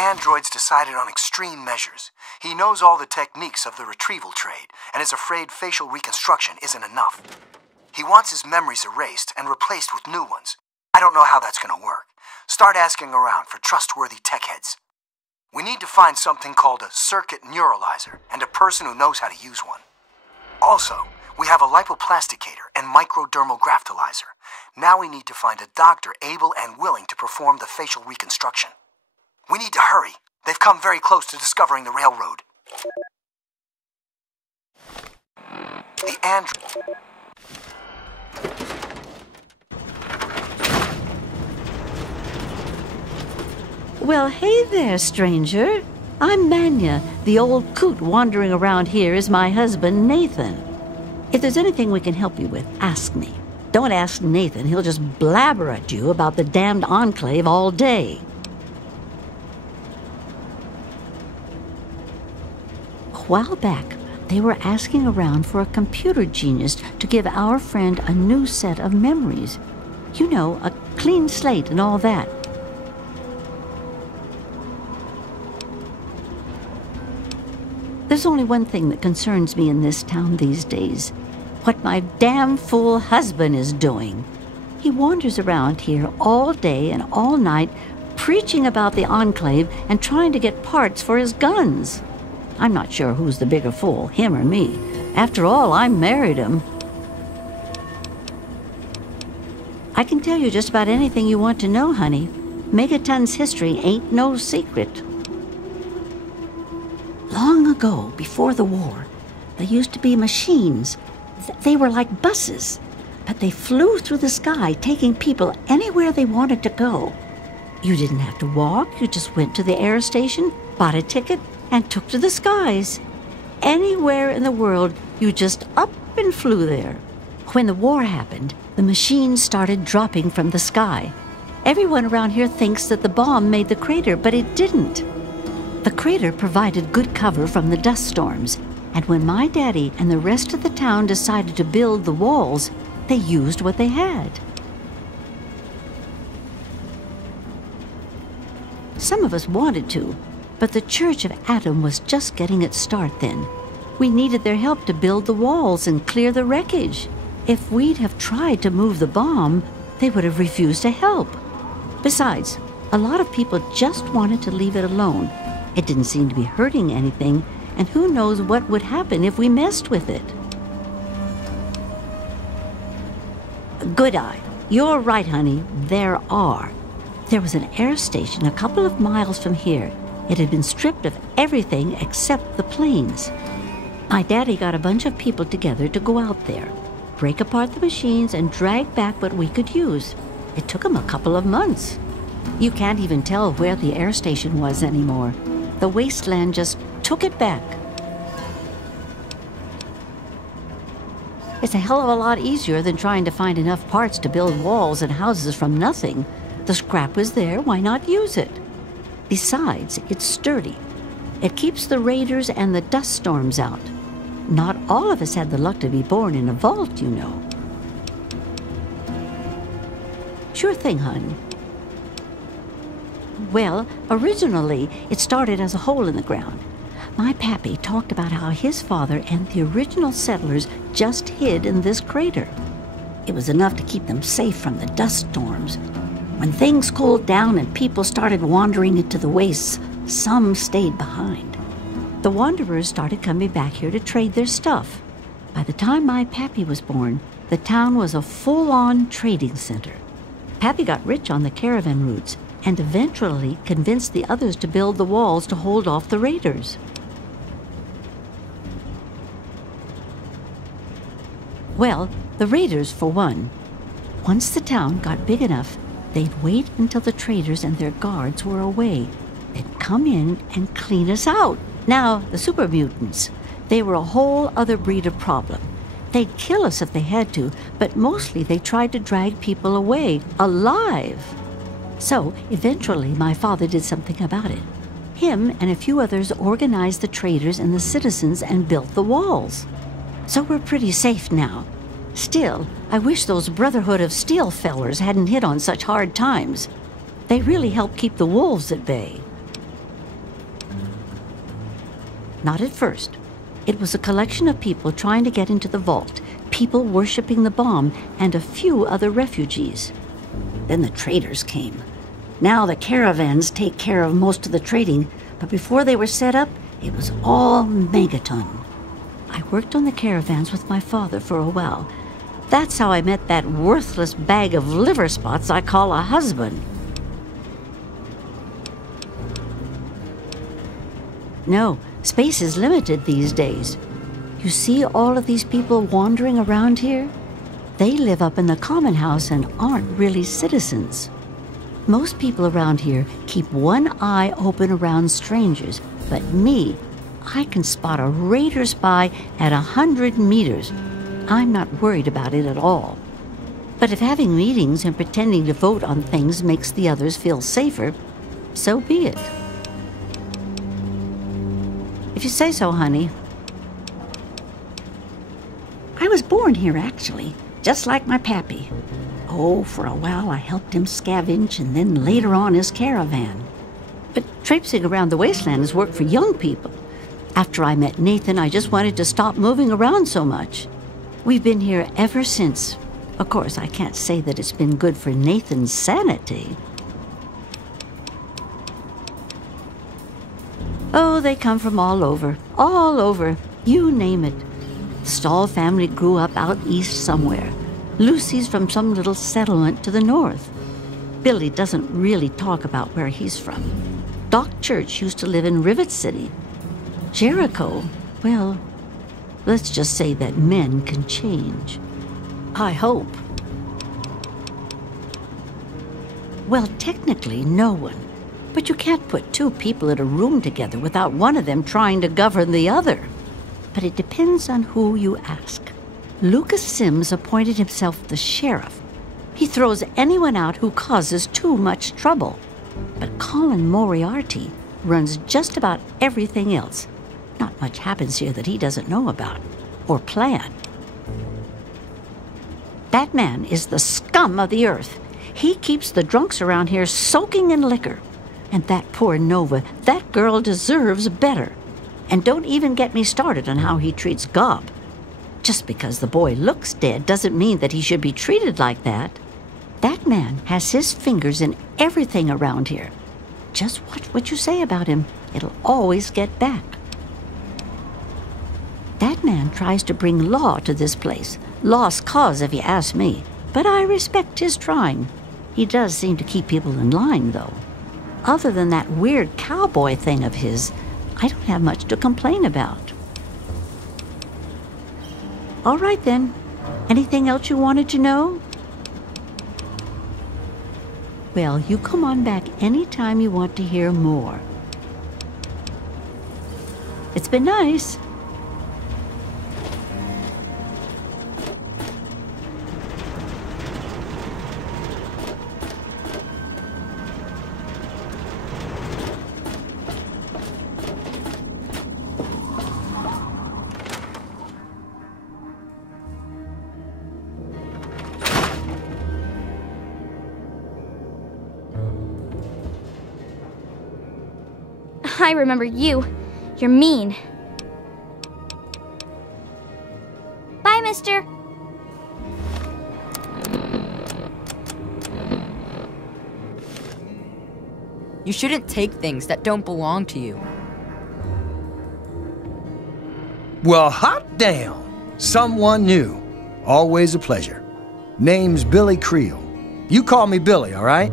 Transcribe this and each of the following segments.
android's decided on extreme measures. He knows all the techniques of the retrieval trade and is afraid facial reconstruction isn't enough. He wants his memories erased and replaced with new ones. I don't know how that's going to work. Start asking around for trustworthy tech heads. We need to find something called a circuit neuralizer and a person who knows how to use one. Also, we have a lipoplasticator and microdermal graftalizer. Now we need to find a doctor able and willing to perform the facial reconstruction. We need to hurry. They've come very close to discovering the railroad. The android... Well, hey there, stranger. I'm Manya. The old coot wandering around here is my husband, Nathan. If there's anything we can help you with, ask me. Don't ask Nathan. He'll just blabber at you about the damned Enclave all day. A while back, they were asking around for a computer genius to give our friend a new set of memories. You know, a clean slate and all that. There's only one thing that concerns me in this town these days. What my damn fool husband is doing. He wanders around here all day and all night, preaching about the Enclave and trying to get parts for his guns. I'm not sure who's the bigger fool, him or me. After all, I married him. I can tell you just about anything you want to know, honey. Megaton's history ain't no secret. Long ago, before the war, there used to be machines. They were like buses, but they flew through the sky, taking people anywhere they wanted to go. You didn't have to walk, you just went to the air station, bought a ticket, and took to the skies. Anywhere in the world, you just up and flew there. When the war happened, the machines started dropping from the sky. Everyone around here thinks that the bomb made the crater, but it didn't. The crater provided good cover from the dust storms, and when my daddy and the rest of the town decided to build the walls, they used what they had. Some of us wanted to, but the Church of Adam was just getting its start then. We needed their help to build the walls and clear the wreckage. If we'd have tried to move the bomb, they would have refused to help. Besides, a lot of people just wanted to leave it alone. It didn't seem to be hurting anything, and who knows what would happen if we messed with it. Good eye. You're right, honey. There are. There was an air station a couple of miles from here. It had been stripped of everything except the planes. My daddy got a bunch of people together to go out there, break apart the machines, and drag back what we could use. It took them a couple of months. You can't even tell where the air station was anymore. The wasteland just took it back. It's a hell of a lot easier than trying to find enough parts to build walls and houses from nothing. The scrap was there, why not use it? Besides, it's sturdy. It keeps the raiders and the dust storms out. Not all of us had the luck to be born in a vault, you know. Sure thing, hon. Well, originally, it started as a hole in the ground. My pappy talked about how his father and the original settlers just hid in this crater. It was enough to keep them safe from the dust storms. When things cooled down and people started wandering into the wastes, some stayed behind. The wanderers started coming back here to trade their stuff. By the time my pappy was born, the town was a full-on trading center. Pappy got rich on the caravan routes and eventually convinced the others to build the walls to hold off the raiders. Well, the raiders for one. Once the town got big enough, they'd wait until the traders and their guards were away. They'd come in and clean us out. Now, the Super Mutants, they were a whole other breed of problem. They'd kill us if they had to, but mostly they tried to drag people away, alive. So, eventually, my father did something about it. Him and a few others organized the traders and the citizens and built the walls. So we're pretty safe now. Still, I wish those Brotherhood of Steel fellers hadn't hit on such hard times. They really helped keep the wolves at bay. Not at first. It was a collection of people trying to get into the vault, people worshipping the bomb, and a few other refugees. Then the traders came. Now the caravans take care of most of the trading, but before they were set up, it was all Megaton. I worked on the caravans with my father for a while. That's how I met that worthless bag of liver spots I call a husband. No, space is limited these days. You see all of these people wandering around here? They live up in the common house and aren't really citizens. Most people around here keep one eye open around strangers, but me, I can spot a raider spy at 100 meters. I'm not worried about it at all. But if having meetings and pretending to vote on things makes the others feel safer, so be it. If you say so, honey. I was born here, actually, just like my pappy. Oh, for a while I helped him scavenge and then later on his caravan. But traipsing around the wasteland is work for young people. After I met Nathan, I just wanted to stop moving around so much. We've been here ever since. Of course, I can't say that it's been good for Nathan's sanity. Oh, they come from all over, you name it. The Stahl family grew up out east somewhere. Lucy's from some little settlement to the north. Billy doesn't really talk about where he's from. Doc Church used to live in Rivet City. Jericho, well, let's just say that men can change. I hope. Well, technically, no one. But you can't put two people in a room together without one of them trying to govern the other. But it depends on who you ask. Lucas Sims appointed himself the sheriff. He throws anyone out who causes too much trouble. But Colin Moriarty runs just about everything else. Not much happens here that he doesn't know about or plan. That man is the scum of the earth. He keeps the drunks around here soaking in liquor. And that poor Nova, that girl deserves better. And don't even get me started on how he treats Gob. Just because the boy looks dead doesn't mean that he should be treated like that. That man has his fingers in everything around here. Just watch what you say about him. It'll always get back. That man tries to bring law to this place. Lost cause, if you ask me. But I respect his trying. He does seem to keep people in line, though. Other than that weird cowboy thing of his, I don't have much to complain about. All right, then. Anything else you wanted to know? Well, you come on back anytime you want to hear more. It's been nice. I remember you. You're mean. Bye, mister. You shouldn't take things that don't belong to you. Well, hot damn! Someone new. Always a pleasure. Name's Billy Creel. You call me Billy, all right?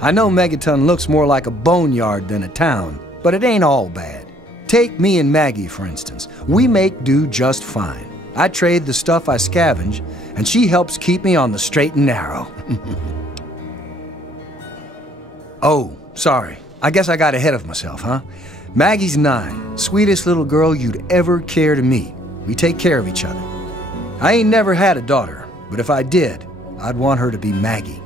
I know Megaton looks more like a boneyard than a town, but it ain't all bad. Take me and Maggie, for instance. We make do just fine. I trade the stuff I scavenge, and she helps keep me on the straight and narrow. Oh, sorry. I guess I got ahead of myself, huh? Maggie's 9, sweetest little girl you'd ever care to meet. We take care of each other. I ain't never had a daughter, but if I did, I'd want her to be Maggie.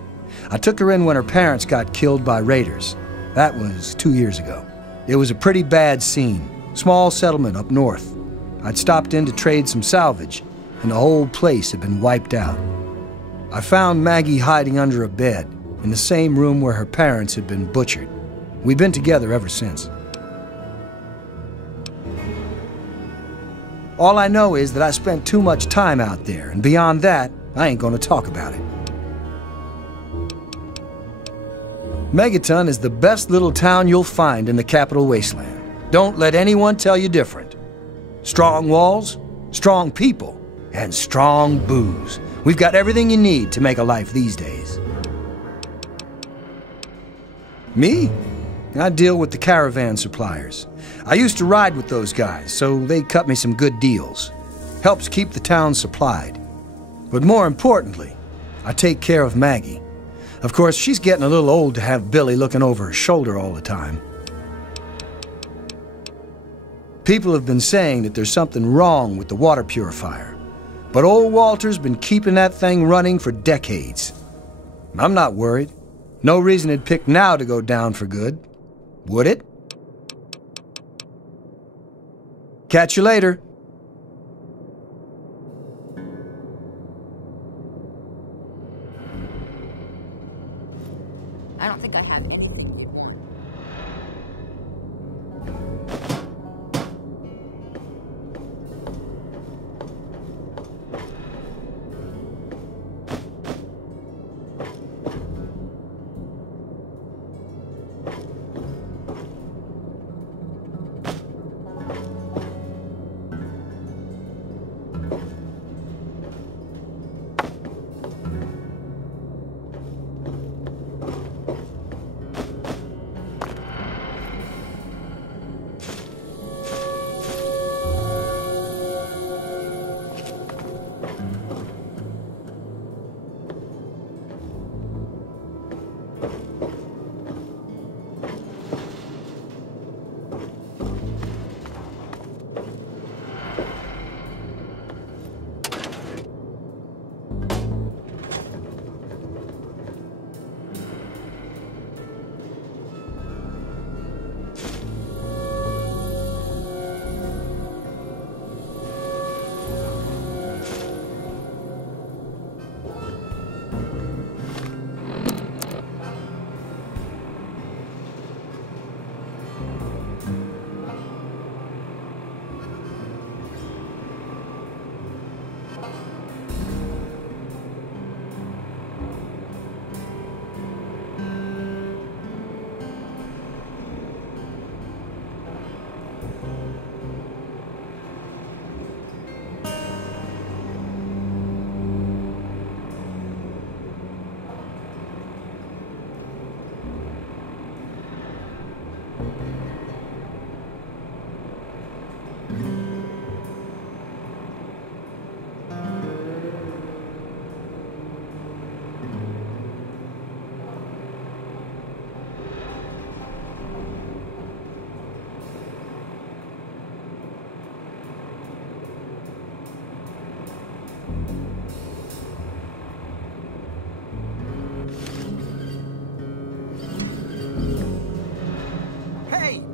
I took her in when her parents got killed by raiders. That was 2 years ago. It was a pretty bad scene. Small settlement up north. I'd stopped in to trade some salvage, and the whole place had been wiped out. I found Maggie hiding under a bed, in the same room where her parents had been butchered. We've been together ever since. All I know is that I spent too much time out there, and beyond that, I ain't gonna talk about it. Megaton is the best little town you'll find in the Capital Wasteland. Don't let anyone tell you different. Strong walls, strong people, and strong booze. We've got everything you need to make a life these days. Me? I deal with the caravan suppliers. I used to ride with those guys, so they cut me some good deals. Helps keep the town supplied. But more importantly, I take care of Maggie. Of course, she's getting a little old to have Billy looking over her shoulder all the time. People have been saying that there's something wrong with the water purifier, but old Walter's been keeping that thing running for decades. I'm not worried. No reason it'd pick now to go down for good, would it? Catch you later. I don't think I have any.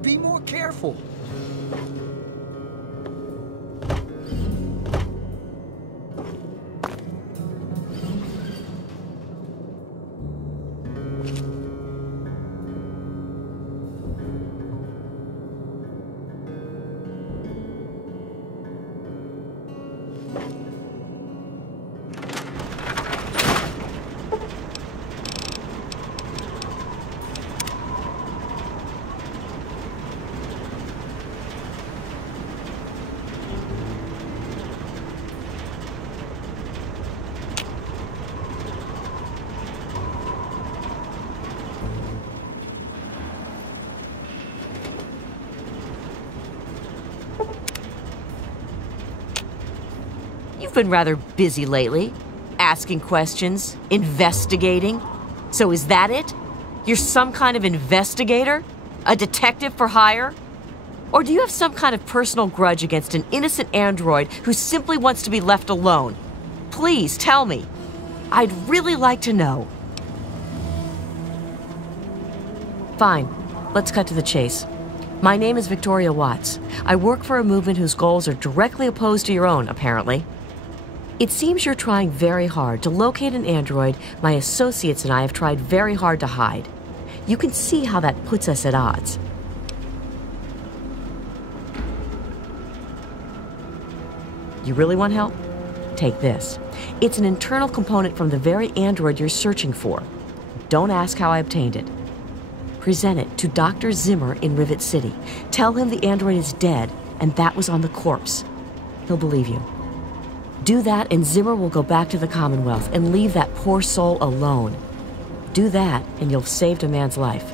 Be more careful. You've been rather busy lately, asking questions, investigating. So is that it? You're some kind of investigator? A detective for hire? Or do you have some kind of personal grudge against an innocent android who simply wants to be left alone? Please tell me. I'd really like to know. Fine, let's cut to the chase. My name is Victoria Watts. I work for a movement whose goals are directly opposed to your own, apparently. It seems you're trying very hard to locate an android my associates and I have tried very hard to hide. You can see how that puts us at odds. You really want help? Take this. It's an internal component from the very android you're searching for. Don't ask how I obtained it. Present it to Dr. Zimmer in Rivet City. Tell him the android is dead and that was on the corpse. He'll believe you. Do that and Zimmer will go back to the Commonwealth and leave that poor soul alone. Do that and you'll have saved a man's life.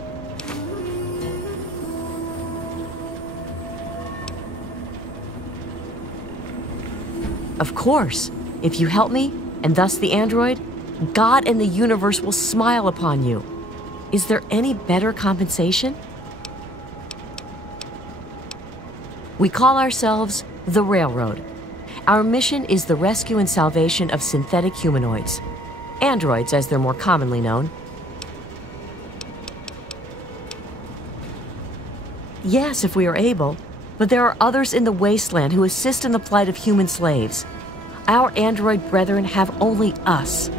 Of course, if you help me, and thus the android, God and the universe will smile upon you. Is there any better compensation? We call ourselves the Railroad. Our mission is the rescue and salvation of synthetic humanoids. Androids, as they're more commonly known. Yes, if we are able, but there are others in the wasteland who assist in the plight of human slaves. Our android brethren have only us.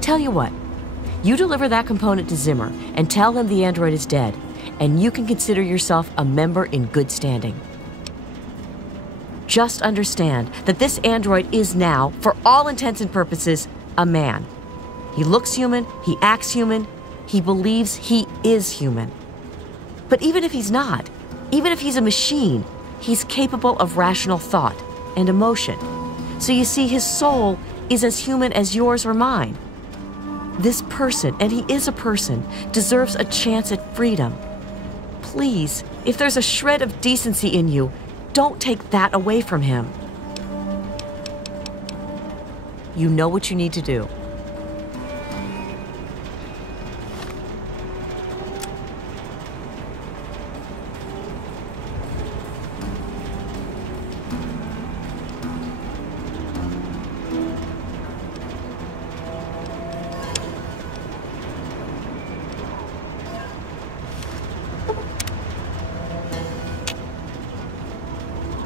Tell you what, you deliver that component to Zimmer and tell him the android is dead, and you can consider yourself a member in good standing. Just understand that this android is now, for all intents and purposes, a man. He looks human, he acts human, he believes he is human. But even if he's not, even if he's a machine, he's capable of rational thought and emotion. So you see, his soul is as human as yours or mine. This person, and he is a person, deserves a chance at freedom. Please, if there's a shred of decency in you, don't take that away from him. You know what you need to do.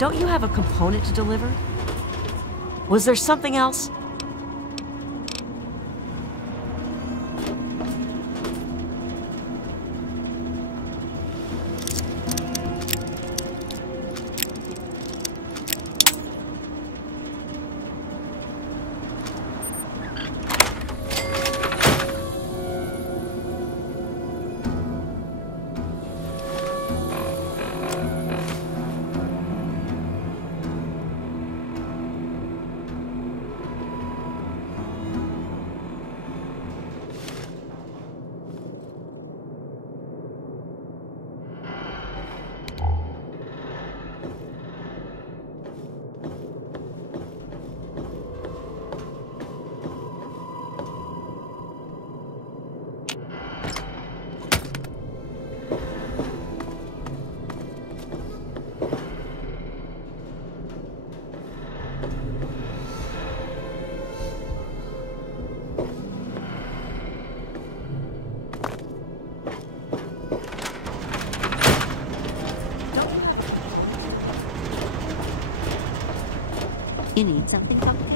Don't you have a component to deliver? Was there something else? You need something, Doctor?